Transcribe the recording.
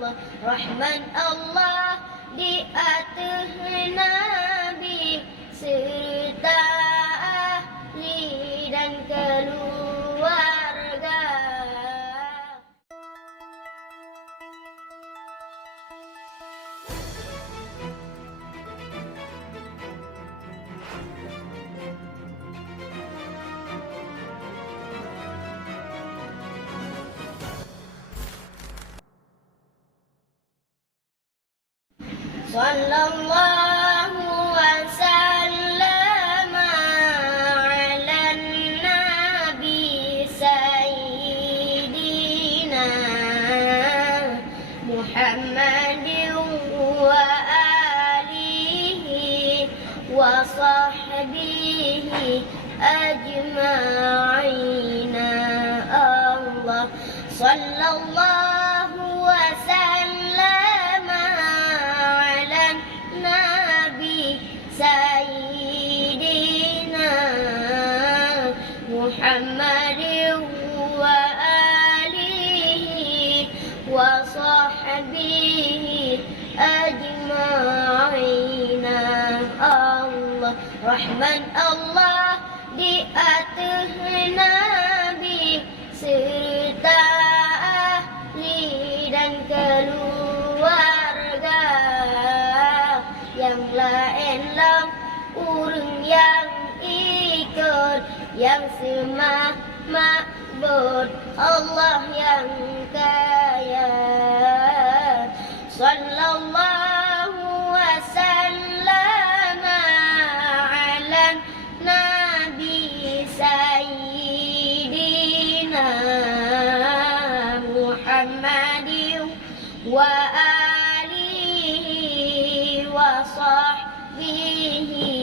Allah, Rahman Allah di atas Nabi serta ahli dan keluarga. Sallallahu wasallam ala nabi sayyidina Muhammadin wa alihi wa sahbihi ajma'ina. Allah sallallahu wasallam ala nabi sayyidina Muhammadin wa alihi wa sahbihi ajma'ina. Allah, Rahman Allah di atas Nabi serta ahli dan keluarga. Yang lain-lain urang yang ikut, yang semua ma'bud Allah yang kaya. Sallallahu wasallam ala nabi sayyidina Muhammadin wa alihi wa sahbihi